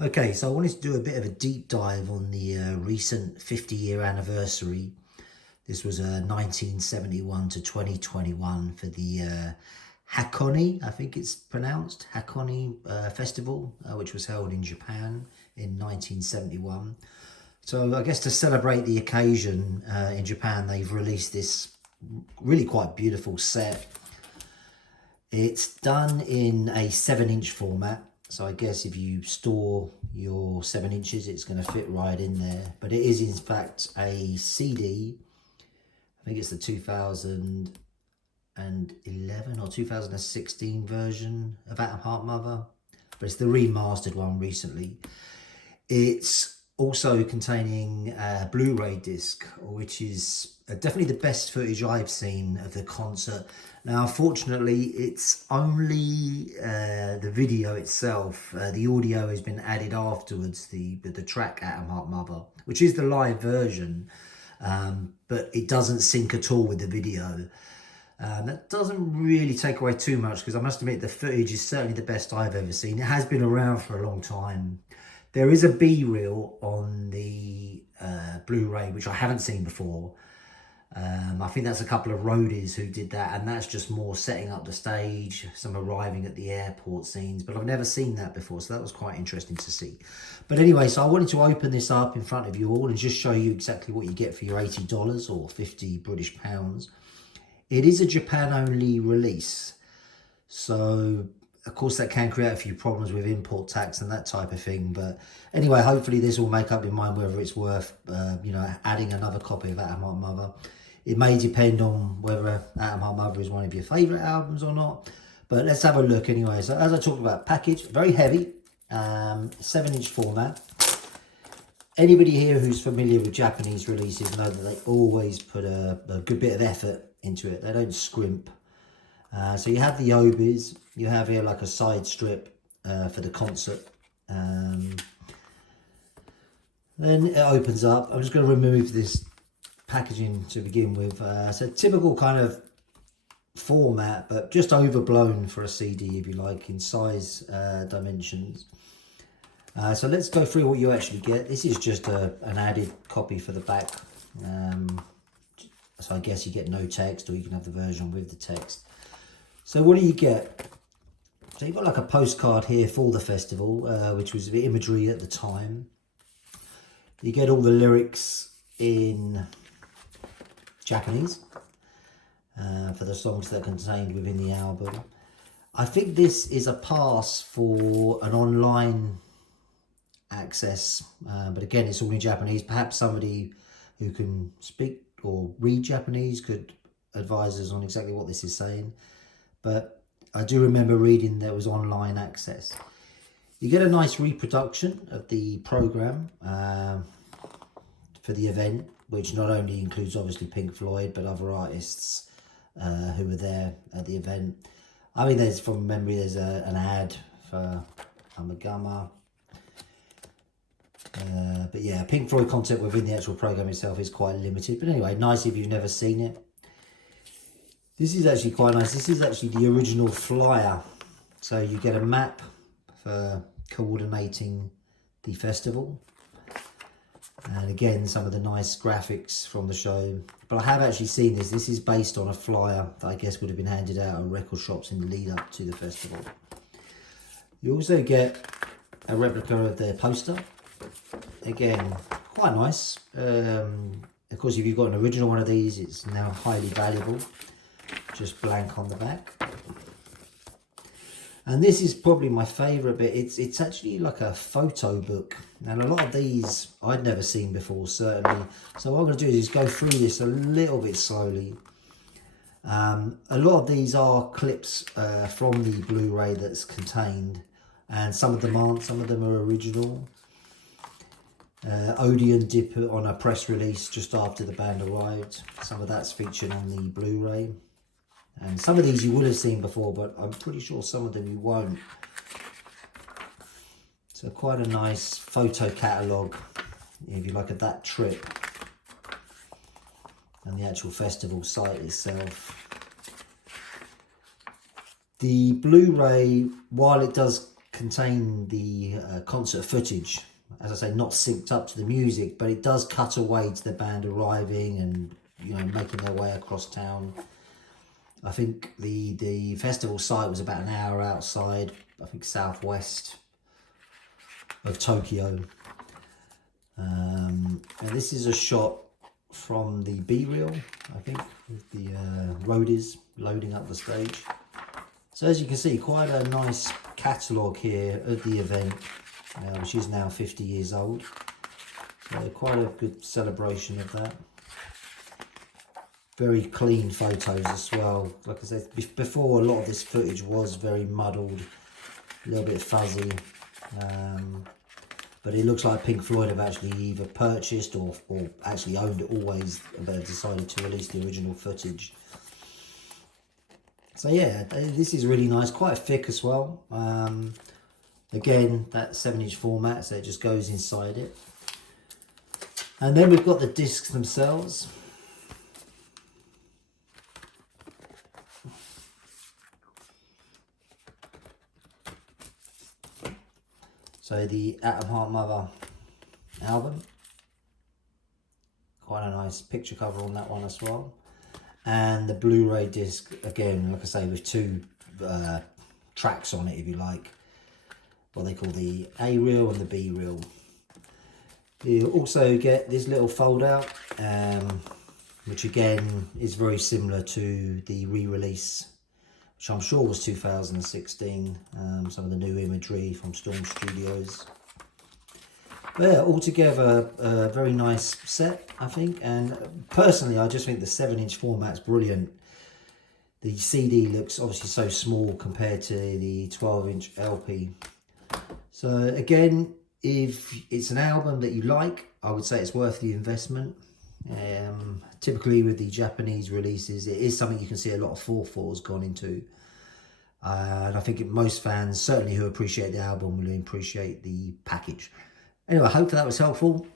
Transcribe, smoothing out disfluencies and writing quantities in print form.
Okay, so I wanted to do a bit of a deep dive on the recent 50-year anniversary. This was 1971 to 2021 for the Hakone, I think it's pronounced, Hakone Festival, which was held in Japan in 1971. So I guess to celebrate the occasion in Japan, they've released this really quite beautiful set. It's done in a 7-inch format. So I guess if you store your 7 inches, it's going to fit right in there. But it is in fact a CD. I think it's the 2011 or 2016 version of Atom Heart Mother. But it's the remastered one recently. It's also containing a Blu-ray disc, which is definitely the best footage I've seen of the concert. Now, unfortunately, it's only the video itself. The audio has been added afterwards, the track Atom Heart Mother, which is the live version, but it doesn't sync at all with the video. That doesn't really take away too much because I must admit the footage is certainly the best I've ever seen. It has been around for a long time. There is a B-reel on the Blu-ray, which I haven't seen before. I think that's a couple of roadies who did that, and that's just more setting up the stage, some arriving at the airport scenes, but I've never seen that before, so that was quite interesting to see. But anyway, so I wanted to open this up in front of you all and just show you exactly what you get for your $80 or 50 British pounds. It is a Japan-only release, so of course that can create a few problems with import tax and that type of thing, but anyway, hopefully this will make up your mind whether it's worth adding another copy of Atom Heart Mother. It may depend on whether Atom Heart Mother is one of your favourite albums or not, but let's have a look anyway. So as I talked about, package, very heavy, 7-inch format. Anybody here who's familiar with Japanese releases know that they always put a good bit of effort into it. They don't scrimp. So you have the obies, you have here like a side strip for the concert. Then it opens up. I'm just going to remove this packaging to begin with. So typical kind of format, but just overblown for a CD if you like in size dimensions. So let's go through what you actually get. This is just an added copy for the back. So I guess you get no text, or you can have the version with the text. So what do you get? So you've got like a postcard here for the festival, which was the imagery at the time. You get all the lyrics in Japanese for the songs that are contained within the album. I think this is a pass for an online access, but again, it's all in Japanese. Perhaps somebody who can speak or read Japanese could advise us on exactly what this is saying. But I do remember reading there was online access. You get a nice reproduction of the program for the event, which not only includes obviously Pink Floyd, but other artists who were there at the event. I mean, there's, from memory, there's an ad for Amagama. But yeah, Pink Floyd content within the actual program itself is quite limited. But anyway, nice if you've never seen it. This is actually quite nice. This is actually the original flyer. So you get a map for coordinating the festival. And again, some of the nice graphics from the show. But I have actually seen this. This is based on a flyer that I guess would have been handed out at record shops in the lead up to the festival. You also get a replica of their poster. Again, quite nice. Of course, if you've got an original one of these, it's now highly valuable. Just blank on the back. And this is probably my favourite bit. It's actually like a photo book. And a lot of these I'd never seen before, certainly. So what I'm going to do is go through this a little bit slowly. A lot of these are clips from the Blu-ray that's contained. And some of them aren't. Some of them are original. Odeon did put on a press release just after the band arrived. Some of that's featured on the Blu-ray. And some of these you would have seen before, but I'm pretty sure some of them you won't. So quite a nice photo catalogue, if you like, of that trip. And the actual festival site itself. The Blu-ray, while it does contain the concert footage. As I say, not synced up to the music, but it does cut away to the band arriving and, you know, making their way across town. I think the festival site was about an hour outside, I think southwest of Tokyo. And this is a shot from the B-reel, I think, with the roadies loading up the stage. So as you can see, quite a nice catalogue here of the event, which is now 50 years old. So quite a good celebration of that. Very clean photos as well. Like I said before, a lot of this footage was very muddled, a little bit fuzzy. But it looks like Pink Floyd have actually either purchased or actually owned it always, but decided to release the original footage. So yeah, this is really nice, quite thick as well. Again, that 7-inch format, so it just goes inside it. And then we've got the discs themselves. So the Atom Heart Mother album, quite a nice picture cover on that one as well. And the Blu-ray disc, again, like I say, with two tracks on it, if you like. What they call the A-reel and the B-reel. You also get this little fold-out, which again is very similar to the re-release, which I'm sure was 2016, some of the new imagery from Storm Studios. But yeah, altogether a very nice set, I think, and personally I just think the 7-inch format's brilliant. The CD looks obviously so small compared to the 12-inch LP. So again, if it's an album that you like, I would say it's worth the investment. Typically with the Japanese releases, it is something you can see a lot of 4/4s gone into. And I think most fans, certainly who appreciate the album, will appreciate the package. Anyway, I hope that was helpful.